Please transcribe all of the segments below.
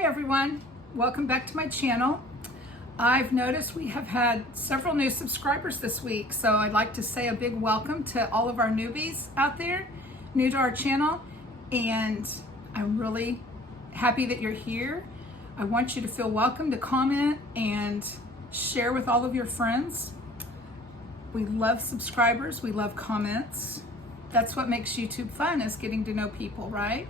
Hi everyone, welcome back to my channel. I've noticed we have had several new subscribers this week, so I'd like to say a big welcome to all of our newbies out there, new to our channel, and I'm really happy that you're here. I want you to feel welcome to comment and share with all of your friends. We love subscribers, we love comments. That's what makes YouTube fun, is getting to know people, right?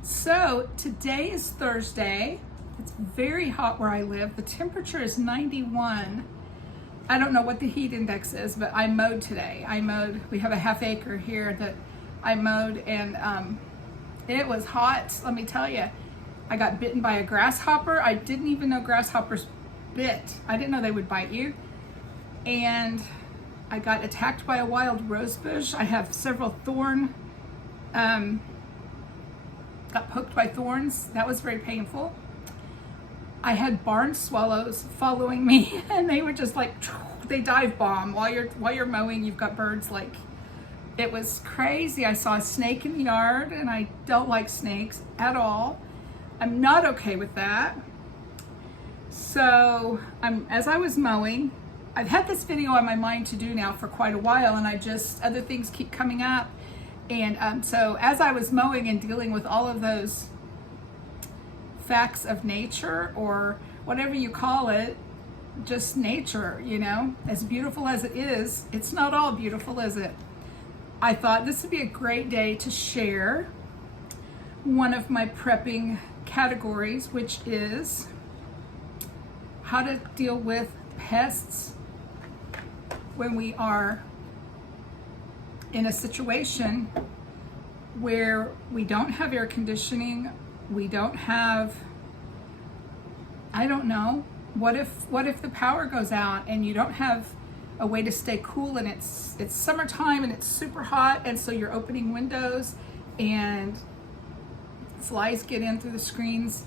So today is Thursday. It's very hot where I live. The temperature is 91. I don't know what the heat index is, but I mowed today. We have a half acre here that I mowed, and it was hot. Let me tell you, I got bitten by a grasshopper. I didn't even know grasshoppers bit. I didn't know they would bite you. And I got attacked by a wild rose bush. I have several got poked by thorns. That was very painful. I had barn swallows following me, and they were just like, they dive bomb while you're mowing. You've got birds, like, it was crazy. I saw a snake in the yard, and I don't like snakes at all. I'm not okay with that. So as I was mowing, I've had this video on my mind to do now for quite a while, and other things keep coming up. And so as I was mowing and dealing with all of those facts of nature, or whatever you call it, just nature, you know, as beautiful as it is, it's not all beautiful, is it? I thought this would be a great day to share one of my prepping categories, which is how to deal with pests when we are in a situation where we don't have air conditioning, we don't have, I don't know, what if the power goes out and you don't have a way to stay cool, and it's summertime and it's super hot, and so you're opening windows and flies get in through the screens.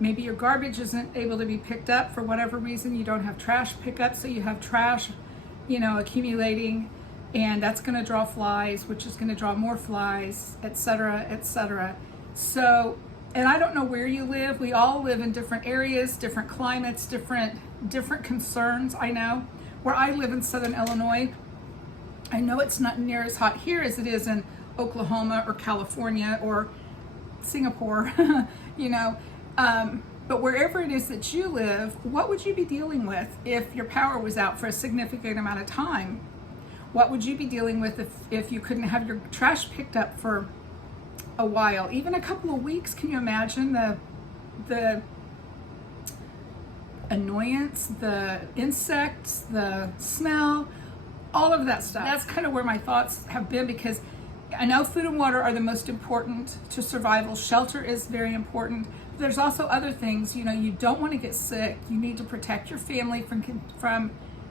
Maybe your garbage isn't able to be picked up for whatever reason. You don't have trash pickup, so you have trash, you know, accumulating, and that's going to draw flies, which is going to draw more flies, etc., etc. So, and I don't know where you live. We all live in different areas, different climates, different concerns. I know where I live in Southern Illinois, I know it's not near as hot here as it is in Oklahoma or California or Singapore, you know. But wherever it is that you live, what would you be dealing with if your power was out for a significant amount of time? What would you be dealing with if you couldn't have your trash picked up for a while, even a couple of weeks? Can you imagine the annoyance, the insects, the smell, all of that stuff? That's kind of where my thoughts have been, because I know food and water are the most important to survival. Shelter is very important. There's also other things, you know, you don't want to get sick. You need to protect your family from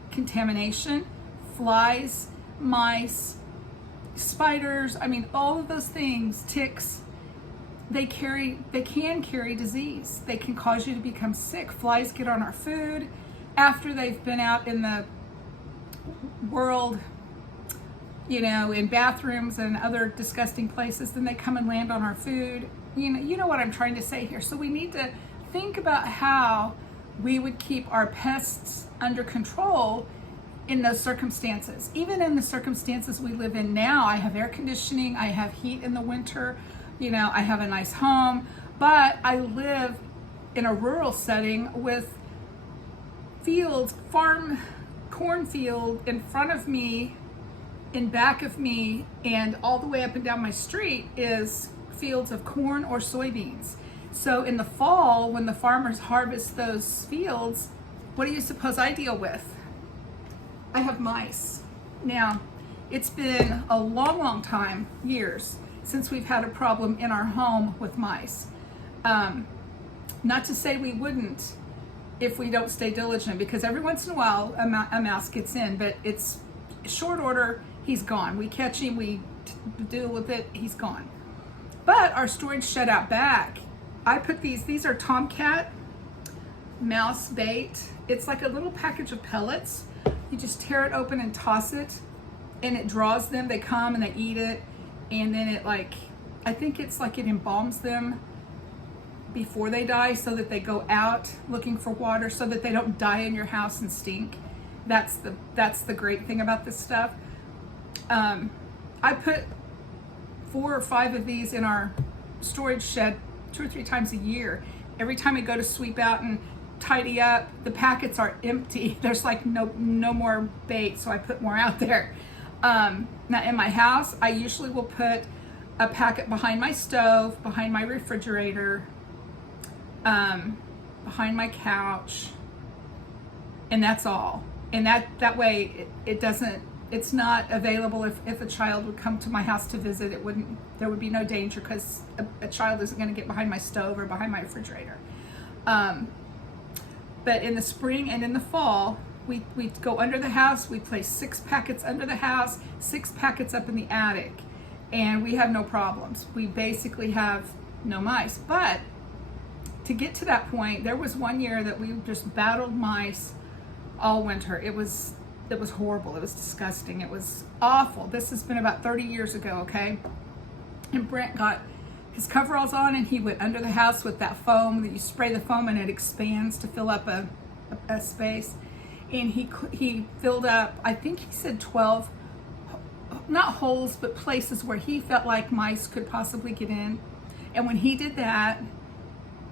contamination, flies, mice, spiders. I mean, all of those things, ticks, they can carry disease. They can cause you to become sick. Flies get on our food after they've been out in the world, you know, in bathrooms and other disgusting places. Then they come and land on our food. You know what I'm trying to say here. So we need to think about how we would keep our pests under control in those circumstances. Even in the circumstances we live in now, I have air conditioning, I have heat in the winter, you know, I have a nice home, but I live in a rural setting with fields, cornfield in front of me, in back of me, and all the way up and down my street is fields of corn or soybeans. So in the fall, when the farmers harvest those fields, what do you suppose I deal with? I have mice. Now, it's been a long time, years, since we've had a problem in our home with mice. Not to say we wouldn't if we don't stay diligent, because every once in a while a mouse gets in, but it's short order, he's gone. We catch him, we deal with it, he's gone. But our storage shed out back, I put these are Tomcat mouse bait. It's like a little package of pellets. You just tear it open and toss it, and it draws them. They come and they eat it, and then it like I think it's like it embalms them before they die so that they go out looking for water so that they don't die in your house and stink. That's the great thing about this stuff. I put 4 or 5 of these in our storage shed 2 or 3 times a year. Every time I go to sweep out and tidy up, the packets are empty. There's like no more bait, so I put more out there. Now in my house, I usually will put a packet behind my stove, behind my refrigerator, behind my couch, and that's all. And that way it's not available if a child would come to my house to visit. There would be no danger because a child isn't going to get behind my stove or behind my refrigerator. But in the spring and in the fall, we go under the house. We place 6 packets under the house, 6 packets up in the attic, and we have no problems. We basically have no mice. But to get to that point, there was one year that we just battled mice all winter. It was horrible. It was disgusting. It was awful. This has been about 30 years ago, okay? And Brent got his coveralls on and he went under the house with that foam that you spray the foam and it expands to fill up a space. And he filled up, I think he said 12, not holes, but places where he felt like mice could possibly get in. And when he did that,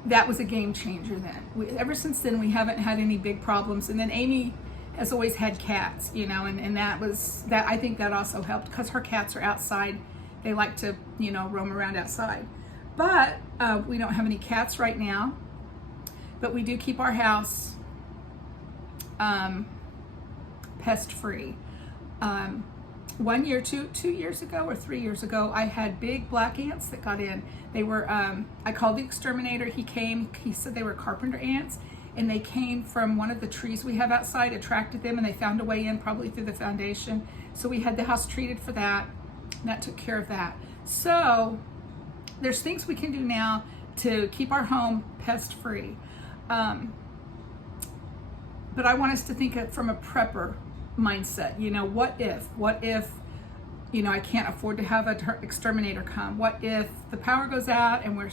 that was a game changer then. Ever since then, we haven't had any big problems. And then Amy has always had cats, you know, and that I think that also helped because her cats are outside. They like to, you know, roam around outside. But we don't have any cats right now. But we do keep our house pest free. 1 year, 2 years ago or 3 years ago, I had big black ants that got in. They were, I called the exterminator. He came, he said they were carpenter ants, and they came from one of the trees we have outside, attracted them, and they found a way in probably through the foundation. So we had the house treated for that, and that took care of that. So there's things we can do now to keep our home pest free. But I want us to think from a prepper mindset. You know, what if, you know, I can't afford to have an exterminator come? What if the power goes out and we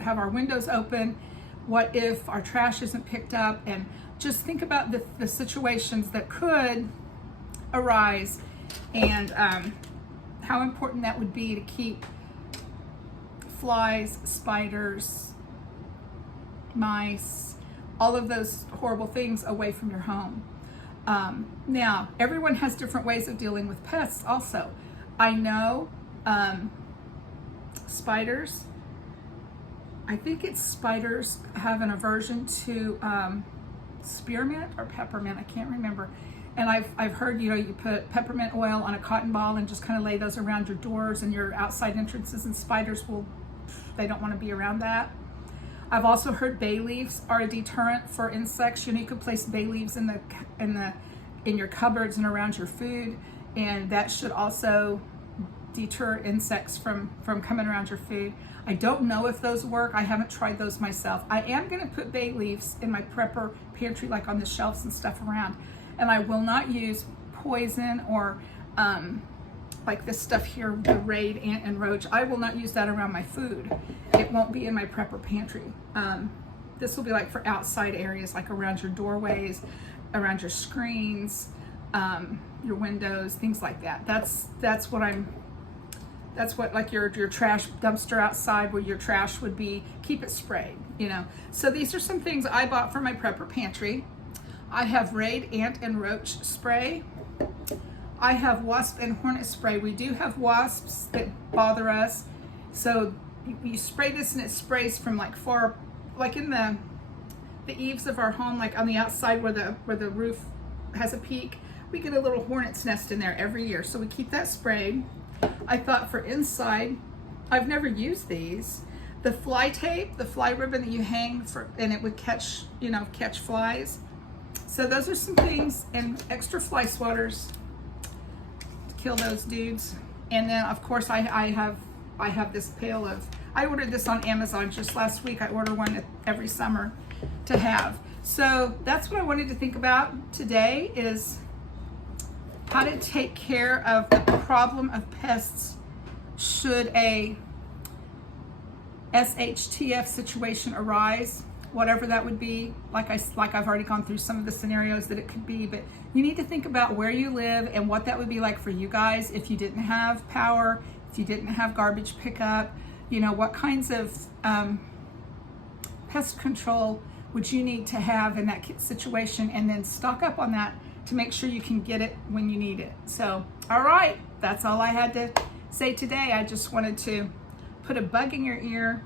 have our windows open? What if our trash isn't picked up? And just think about the situations that could arise and how important that would be to keep flies, spiders, mice, all of those horrible things away from your home. Now, everyone has different ways of dealing with pests also. I know spiders, I think it's spiders have an aversion to spearmint or peppermint, I can't remember. And I've heard, you know, you put peppermint oil on a cotton ball and just kind of lay those around your doors and your outside entrances, and spiders they don't want to be around that. I've also heard bay leaves are a deterrent for insects. You know, you could place bay leaves in your cupboards and around your food, and that should also deter insects from coming around your food. I don't know if those work. I haven't tried those myself. I am going to put bay leaves in my prepper pantry, like on the shelves and stuff around, and I will not use poison or like this stuff here, the raid, ant and roach. I will not use that around my food. It won't be in my prepper pantry. This will be like for outside areas, like around your doorways, around your screens, your windows, things like that. That's what like your trash dumpster outside where your trash would be, keep it sprayed, you know. So these are some things I bought for my prepper pantry. I have raid, ant, and roach spray. I have wasp and hornet spray. We do have wasps that bother us. So you spray this and it sprays from like far, like in the eaves of our home, like on the outside where the roof has a peak. We get a little hornet's nest in there every year. So we keep that sprayed. I thought for inside, I've never used these. The fly tape, the fly ribbon that you hang and it would catch, you know, catch flies. So those are some things, and extra fly swatters to kill those dudes. And then of course I have this pail of, I ordered this on Amazon just last week. I order one every summer to have. So that's what I wanted to think about today, is how to take care of the problem of pests should a SHTF situation arise, whatever that would be. Like I've already gone through some of the scenarios that it could be, but you need to think about where you live and what that would be like for you guys if you didn't have power, if you didn't have garbage pickup. You know, what kinds of pest control would you need to have in that situation, and then stock up on that to make sure you can get it when you need it. So, all right, that's all I had to say today. I just wanted to put a bug in your ear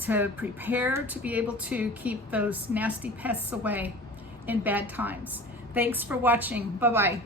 to prepare to be able to keep those nasty pests away in bad times. Thanks for watching. Bye-bye.